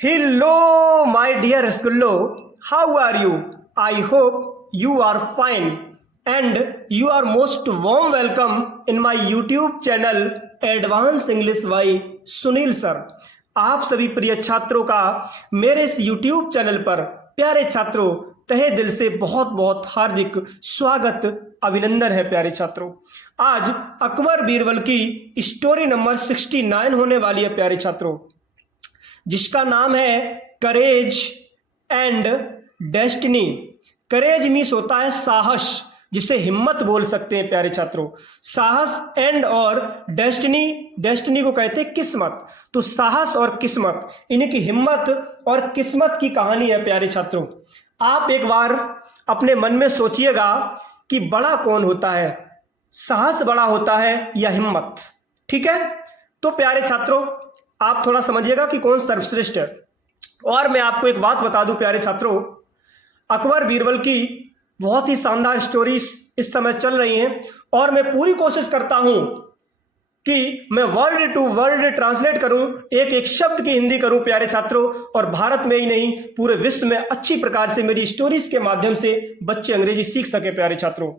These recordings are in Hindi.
Hello, my dear Skullo. How are you? I hope you are fine and you are most warm welcome in my YouTube channel Advanced English by Sunil sir. आप सभी प्रिय छात्रों का मेरे इस YouTube चैनल पर प्यारे छात्रों तहे दिल से बहुत बहुत हार्दिक स्वागत अभिनंदन है। प्यारे छात्रों, आज अकबर बीरबल की स्टोरी नंबर 69 होने वाली है प्यारे छात्रों, जिसका नाम है courage and destiny. Courage means होता है साहस, जिसे हिम्मत बोल सकते हैं प्यारे छात्रों। साहस एंड और डेस्टिनी, डेस्टिनी को कहते हैं किस्मत। तो साहस और किस्मत, इन्हीं की हिम्मत और किस्मत की कहानी है प्यारे छात्रों। आप एक बार अपने मन में सोचिएगा कि बड़ा कौन होता है, साहस बड़ा होता है या हिम्मत? ठीक है, तो प्यारे छात्रों आप थोड़ा समझिएगा कि कौन सर्वश्रेष्ठ है। और मैं आपको एक बात बता दूं प्यारे छात्रों, अकबर बीरबल की बहुत ही शानदार स्टोरीज इस समय चल रही हैं और मैं पूरी कोशिश करता हूं कि मैं वर्ड टू वर्ड ट्रांसलेट करूं, एक एक शब्द की हिंदी करूं प्यारे छात्रों, और भारत में ही नहीं पूरे विश्व में अच्छी प्रकार से मेरी स्टोरीज के माध्यम से बच्चे अंग्रेजी सीख सके प्यारे छात्रों।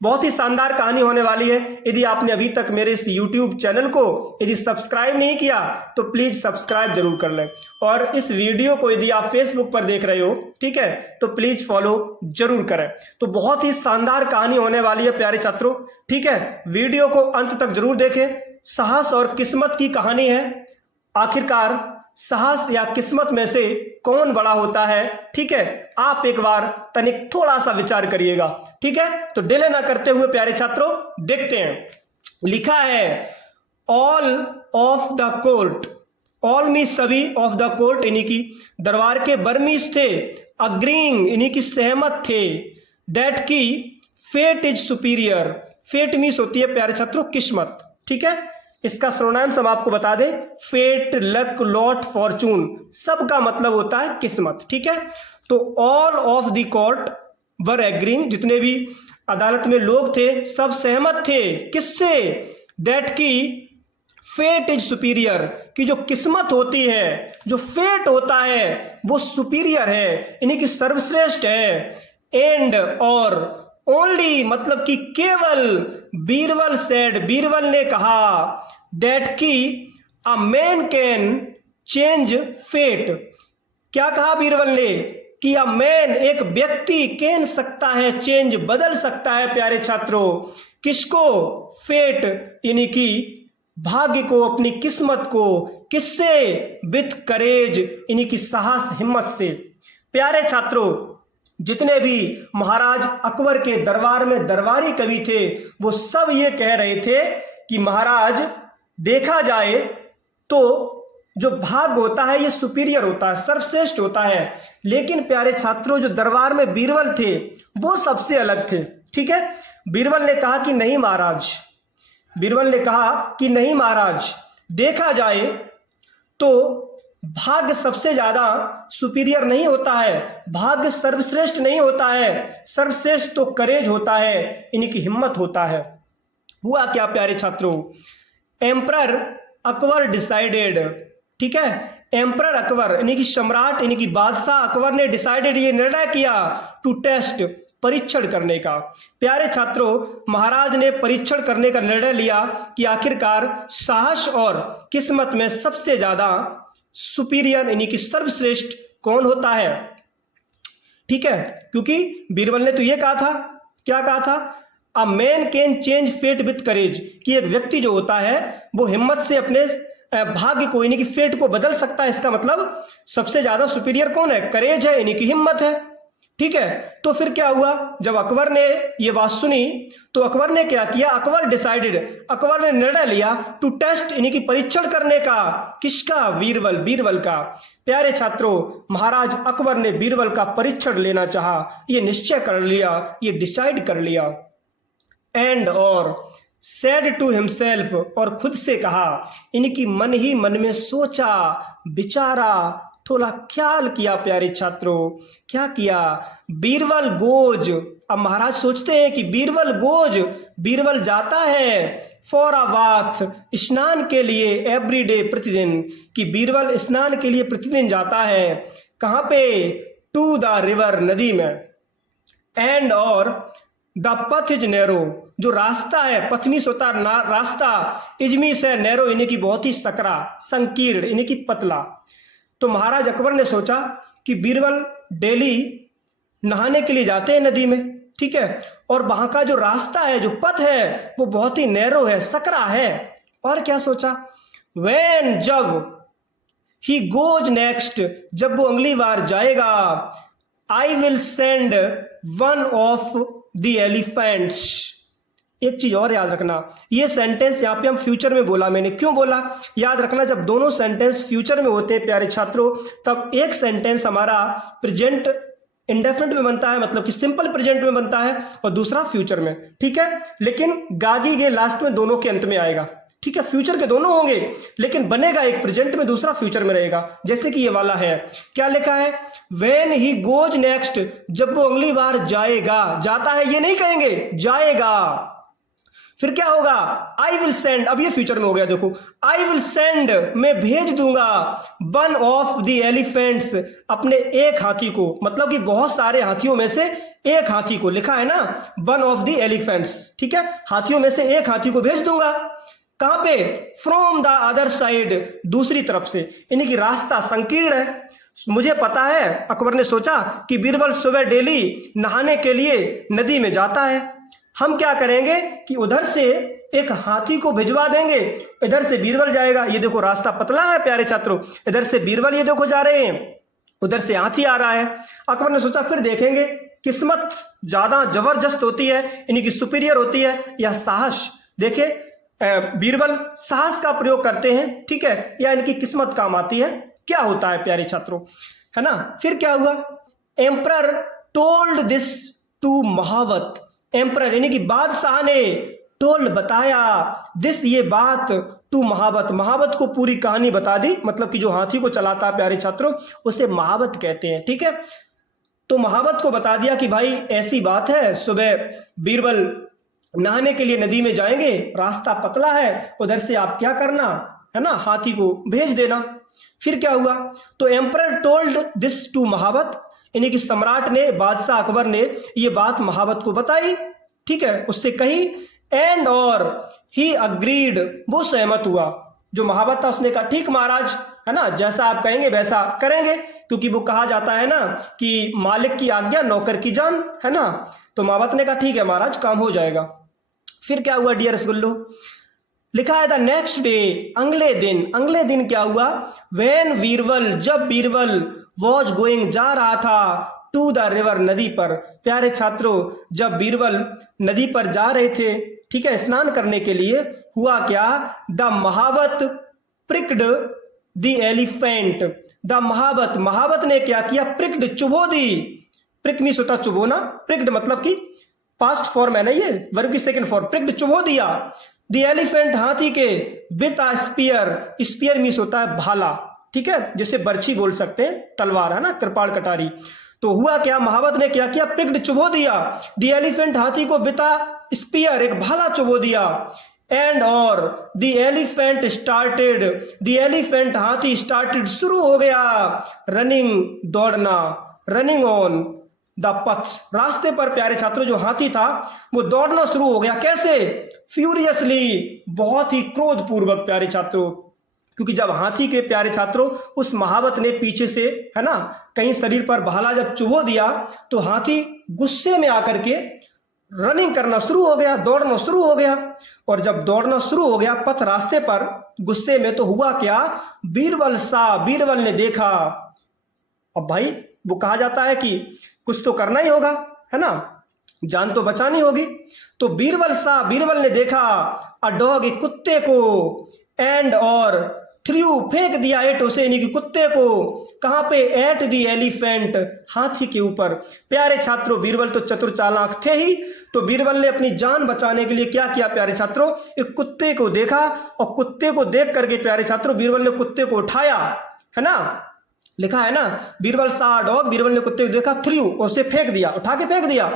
बहुत ही शानदार कहानी होने वाली है। यदि आपने अभी तक मेरे इस YouTube चैनल को यदि सब्सक्राइब नहीं किया तो प्लीज सब्सक्राइब जरूर कर लें, और इस वीडियो को यदि आप फेसबुक पर देख रहे हो, ठीक है, तो प्लीज फॉलो जरूर करें। तो बहुत ही शानदार कहानी होने वाली है प्यारे छात्रों, ठीक है, वीडियो को अंत तक जरूर देखें। साहस और किस्मत की कहानी है। आखिरकार साहस या किस्मत में से कौन बड़ा होता है? ठीक है, आप एक बार तनिक थोड़ा सा विचार करिएगा। ठीक है, तो डिले ना करते हुए प्यारे छात्रों देखते हैं। लिखा है all of the court, all mean सभी, ऑफ द कोर्ट इन्हीं की दरबार के बर्मीज थे, अग्रीइंग इन्हीं की सहमत थे, दैट की fate is superior. Fate means होती है प्यारे छात्रों किस्मत। ठीक है, इसका सर्वनाम हम आपको बता दें, फेट, लक, लॉट, फॉर्चून, सबका मतलब होता है किस्मत। ठीक है, तो all of the court were agreeing, जितने भी अदालत में लोग थे सब सहमत थे। किससे? दैट की फेट इज सुपीरियर, कि जो किस्मत होती है, जो फेट होता है वो सुपीरियर है, इन्हीं की सर्वश्रेष्ठ है। एंड और ओनली मतलब कि केवल, बीरबल सेड, बीरबल ने कहा, दैट की a man can change fate. क्या कहा बीरबल ने? कि अ मैन, एक व्यक्ति, कैन सकता है, चेंज बदल सकता है प्यारे छात्रों। किसको? फेट यानी कि भाग्य को, अपनी किस्मत को। किससे? विथ करेज यानी कि साहस, हिम्मत से। प्यारे छात्रों, जितने भी महाराज अकबर के दरबार में दरबारी कवि थे वो सब ये कह रहे थे कि महाराज देखा जाए तो जो भाग्य होता है ये सुपीरियर होता है, सर्वश्रेष्ठ होता है। लेकिन प्यारे छात्रों जो दरबार में बीरबल थे वो सबसे अलग थे। ठीक है, बीरबल ने कहा कि नहीं महाराज, बीरबल ने कहा कि नहीं महाराज, देखा जाए तो भाग्य सबसे ज्यादा सुपीरियर नहीं होता है, भाग्य सर्वश्रेष्ठ नहीं होता है, सर्वश्रेष्ठ तो करेज होता है, इनकी हिम्मत होता है। हुआ क्या प्यारे छात्रों? एम्परर अकबर डिसाइडेड, ठीक है, एम्परर अकबर यानी कि सम्राट यानी कि बादशाह अकबर ने डिसाइडेड, ये निर्णय किया, टू टेस्ट, परीक्षण करने का। प्यारे छात्रों, महाराज ने परीक्षण करने का निर्णय लिया कि आखिरकार साहस और किस्मत में सबसे ज्यादा सुपीरियर यानी कि सर्वश्रेष्ठ कौन होता है। ठीक है, क्योंकि बीरबल ने तो ये कहा था, क्या कहा था? A man can change fate with courage, कि एक व्यक्ति जो होता है वो हिम्मत से अपने भाग्य को यानी कि फेट को बदल सकता है। इसका मतलब सबसे ज्यादा सुपीरियर कौन है? करेज है, यानी कि हिम्मत है। ठीक है, तो फिर क्या हुआ? जब अकबर ने ये बात सुनी तो अकबर ने क्या किया? अकबर डिसाइडेड, अकबर ने निर्णय लिया, टू टेस्ट यानी कि परीक्षण करने का। किसका? बीरबल, बीरबल का। प्यारे छात्रों, महाराज अकबर ने बीरबल का परीक्षण लेना चाहा, ये निश्चय कर लिया, ये डिसाइड कर लिया। एंड और सेड टू हिमसेल्फ, और खुद से कहा, इनकी मन ही मन में सोचा, विचारा, थोड़ा ख्याल किया। प्यारे छात्रों, क्या किया? बीरबल गोज, अब महाराज सोचते हैं कि बीरबल गोज, बीरबल जाता है, फॉर अ बाथ, स्नान के लिए, एवरी डे, प्रतिदिन, कि बीरबल स्नान के लिए प्रतिदिन जाता है। कहाँ पे? टू द रिवर, नदी में। एंड और द पथ इज नैरो, जो रास्ता है, पथनीस होता है रास्ता, इजमीस है नैरो, इन्हें की बहुत ही सकरा, संकीर्ण, इन्हें की पतला। तो महाराज अकबर ने सोचा कि बीरबल डेली नहाने के लिए जाते हैं नदी में, ठीक है, और वहां का जो रास्ता है, जो पथ है, वो बहुत ही नैरो है, सकरा है। और क्या सोचा? वेन, जब, ही गोज नेक्स्ट, जब वो अगली बार जाएगा, I will send one of the elephants. एक चीज और याद रखना, ये सेंटेंस यहां पे हम फ्यूचर में बोला, मैंने क्यों बोला याद रखना, जब दोनों सेंटेंस फ्यूचर में होते हैं प्यारे छात्रों, तब एक सेंटेंस हमारा प्रेजेंट इंडेफिनिट में बनता है, मतलब कि सिंपल प्रेजेंट में बनता है, और दूसरा फ्यूचर में, ठीक है। लेकिन गाजी के लास्ट में, दोनों के अंत में आएगा, ठीक है। फ्यूचर के दोनों होंगे, लेकिन बनेगा एक प्रेजेंट में, दूसरा फ्यूचर में रहेगा। जैसे कि ये वाला है, क्या लिखा है? वेन ही गोज नेक्स्ट, जब वो अगली बार जाएगा, जाता है ये नहीं कहेंगे, जाएगा। फिर क्या होगा? आई विल सेंड, अब ये फ्यूचर में हो गया, देखो, आई विल सेंड, मैं भेज दूंगा, वन ऑफ द एलिफेंट्स, अपने एक हाथी को, मतलब कि बहुत सारे हाथियों में से एक हाथी को, लिखा है ना, वन ऑफ द एलिफेंट्स, ठीक है, हाथियों में से एक हाथी को भेज दूंगा। कहां पे? फ्रॉम द अदर साइड, दूसरी तरफ से, यानी कि रास्ता संकीर्ण है। मुझे पता है, अकबर ने सोचा कि बीरबल सुबह डेली नहाने के लिए नदी में जाता है, हम क्या करेंगे कि उधर से एक हाथी को भिजवा देंगे, इधर से बीरबल जाएगा। ये देखो रास्ता पतला है प्यारे छात्रों, इधर से बीरबल ये देखो जा रहे हैं, उधर से हाथी आ रहा है। अकबर ने सोचा फिर देखेंगे किस्मत ज्यादा जबरदस्त होती है, यानी कि सुपीरियर होती है, या साहस। देखे बीरबल साहस का प्रयोग करते हैं, ठीक है, या इनकी किस्मत काम आती है। क्या होता है प्यारे छात्रों, है ना? फिर क्या हुआ? एम्परर टोल्ड दिस टू महावत, एम्परर यानी कि बादशाह ने, टोल्ड बताया, दिस ये बात, टू महावत, महावत को पूरी कहानी बता दी, मतलब कि जो हाथी को चलाता है प्यारे छात्रों, उसे महावत कहते हैं, ठीक है। तो महावत को बता दिया कि भाई ऐसी बात है, सुबह बीरबल नहाने के लिए नदी में जाएंगे, रास्ता पतला है, उधर से आप क्या करना है ना, हाथी को भेज देना। फिर क्या हुआ? तो एम्परर टोल्ड दिस टू महावत, यानी कि सम्राट ने, बादशाह अकबर ने ये बात महावत को बताई, ठीक है, उससे कही। एंड और ही अग्रीड, वो सहमत हुआ। जो महावत था उसने कहा ठीक महाराज, है ना, जैसा आप कहेंगे वैसा करेंगे, क्योंकि वो कहा जाता है ना कि मालिक की आज्ञा नौकर की जान, है ना। तो महावत ने कहा ठीक है महाराज, काम हो जाएगा। फिर क्या हुआ डियर रसगुल्लो? लिखा है द नेक्स्ट डे, अगले दिन। अगले दिन क्या हुआ? वेन बीरबल, जब बीरबल वॉज गोइंग, जा रहा था, टू द रिवर, नदी पर। प्यारे छात्रों, जब बीरबल नदी पर जा रहे थे, ठीक है, स्नान करने के लिए, हुआ क्या? द महावत प्रिक्ड द एलिफेंट, द महावत, महावत ने क्या किया? प्रिक्ड, चुभो दी। प्रिक मीन्स होता चुभोना, प्रिक्ड मतलब कि पास्ट फॉर्म है ना, ये वर्ब की सेकंड फॉर्म। प्रिक्ड, चुभो दिया। द एलिफेंट, हाथी के, with a spear, spear means होता है भाला, ठीक है, जिसे बर्छी बोल सकते हैं, तलवार, है ना, कृपाल कटारी। तो हुआ क्या? महावत ने क्या किया? प्रिक्ड, चुभो दिया। द एलिफेंट, हाथी को, विथ अ स्पीयर, एक भाला चुभो दिया। एंड और the elephant started, the elephant, हाथी, स्टार्टेड, शुरू हो गया, रनिंग, दौड़ना, रनिंग ऑन द पथ, रास्ते पर। प्यारे छात्रों, जो हाथी था वो दौड़ना शुरू हो गया। कैसे? फ्यूरियसली, बहुत ही क्रोधपूर्वक प्यारे छात्रों, क्योंकि जब हाथी के, प्यारे छात्रों, उस महावत ने पीछे से, है ना, कहीं शरीर पर भाला जब चुभो दिया, तो हाथी गुस्से में आकर के रनिंग करना शुरू हो गया, दौड़ना शुरू हो गया। और जब दौड़ना शुरू हो गया पथ, रास्ते पर, गुस्से में, तो हुआ क्या? बीरबल सा, बीरबल ने देखा। अब भाई वो कहा जाता है कि कुछ तो करना ही होगा, है ना, जान तो बचानी होगी। तो बीरबल सा, बीरबल ने देखा, अ डॉग, एक कुत्ते को, एंड और थ्रू, फेंक दिया, एट, उसे यानी कि कुत्ते को। कहां पे? एट द एलिफेंट, हाथी के ऊपर। प्यारे छात्रों, बीरबल तो चतुर चालाक थे ही, तो बीरबल ने अपनी जान बचाने के लिए क्या किया प्यारे छात्रों? एक कुत्ते को देखा, और कुत्ते को देख करके प्यारे छात्रों, बीरबल ने कुत्ते को उठाया, है ना, लिखा है ना, बीरबल सा डॉग, बीरबल ने कुत्ते को देखा, थ्रू, उसे फेंक दिया, उठा के फेंक दिया।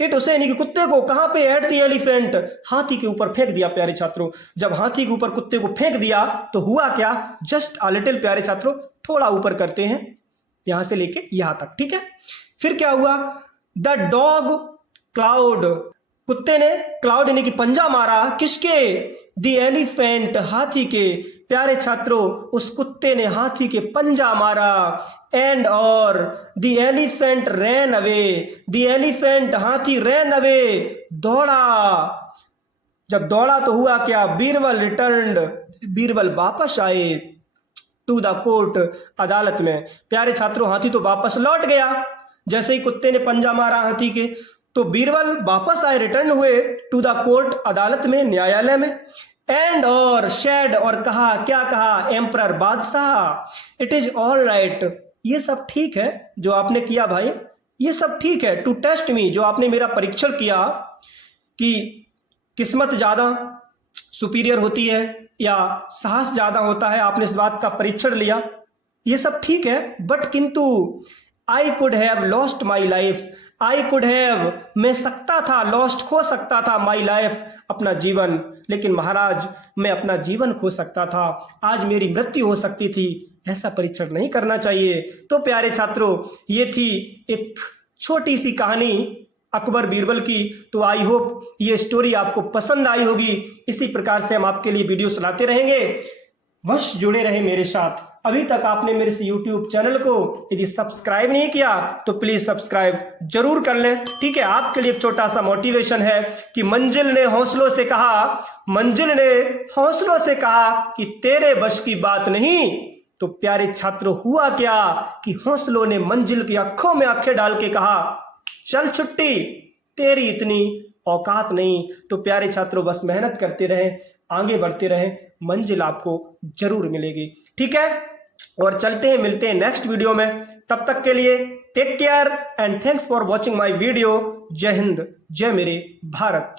इट, उसे यानी कि कुत्ते को, कहां पे, एट द एलिफेंट, हाथी के ऊपर फेंक दिया। प्यारे छात्रों, जब हाथी के ऊपर कुत्ते को फेंक दिया तो हुआ क्या, जस्ट अ लिटिल, प्यारे छात्रों थोड़ा ऊपर करते हैं, यहां से लेके यहां तक, ठीक है। फिर क्या हुआ, द डॉग क्लाउड, कुत्ते ने क्लाउड यानी कि पंजा मारा, किसके, द एलिफेंट, हाथी के। प्यारे छात्रों, उस कुत्ते ने हाथी के पंजा मारा, एंड और the elephant ran away, the elephant, हाथी, रैन अवे, दौड़ा। जब दौड़ा तो हुआ क्या, बीरबल रिटर्न्ड, बीरबल वापस आए, टू द कोर्ट, अदालत में। प्यारे छात्रों, हाथी तो वापस लौट गया, जैसे ही कुत्ते ने पंजा मारा हाथी के, तो बीरबल वापस आए, रिटर्न हुए टू द कोर्ट, अदालत में, न्यायालय में। एंड और शेड, और कहा, क्या कहा, एम्परर, बादशाह, इट इज ऑल राइट, ये सब ठीक है जो आपने किया भाई, ये सब ठीक है, टू टेस्ट मी, जो आपने मेरा परीक्षण किया कि किस्मत ज्यादा सुपीरियर होती है या साहस ज्यादा होता है, आपने इस बात का परीक्षण लिया, ये सब ठीक है, बट किंतु I could have lost my life, I could have, मैं सकता था, लॉस्ट, खो सकता था, माई लाइफ, अपना जीवन, लेकिन महाराज मैं अपना जीवन खो सकता था, आज मेरी मृत्यु हो सकती थी, ऐसा परीक्षण नहीं करना चाहिए। तो प्यारे छात्रों, ये थी एक छोटी सी कहानी अकबर बीरबल की। तो आई होप ये स्टोरी आपको पसंद आई होगी। इसी प्रकार से हम आपके लिए वीडियो चलाते रहेंगे, बस जुड़े रहे मेरे साथ। अभी तक आपने मेरे इस YouTube चैनल को यदि सब्सक्राइब नहीं किया तो प्लीज सब्सक्राइब जरूर कर लें, ठीक है। आपके लिए एक छोटा सा मोटिवेशन है कि मंजिल ने हौसलों से कहा, मंजिल ने हौसलों से कहा कि तेरे बस की बात नहीं। तो प्यारे छात्रों, हुआ क्या कि हौसलों ने मंजिल की आंखों में आंखें डाल के कहा, चल छुट्टी, तेरी इतनी औकात नहीं। तो प्यारे छात्रों, बस मेहनत करते रहें, आगे बढ़ते रहें, मंजिल आपको जरूर मिलेगी, ठीक है। और चलते हैं, मिलते हैं नेक्स्ट वीडियो में, तब तक के लिए take care and thanks for watching my video. जय हिंद, जय मेरे भारत।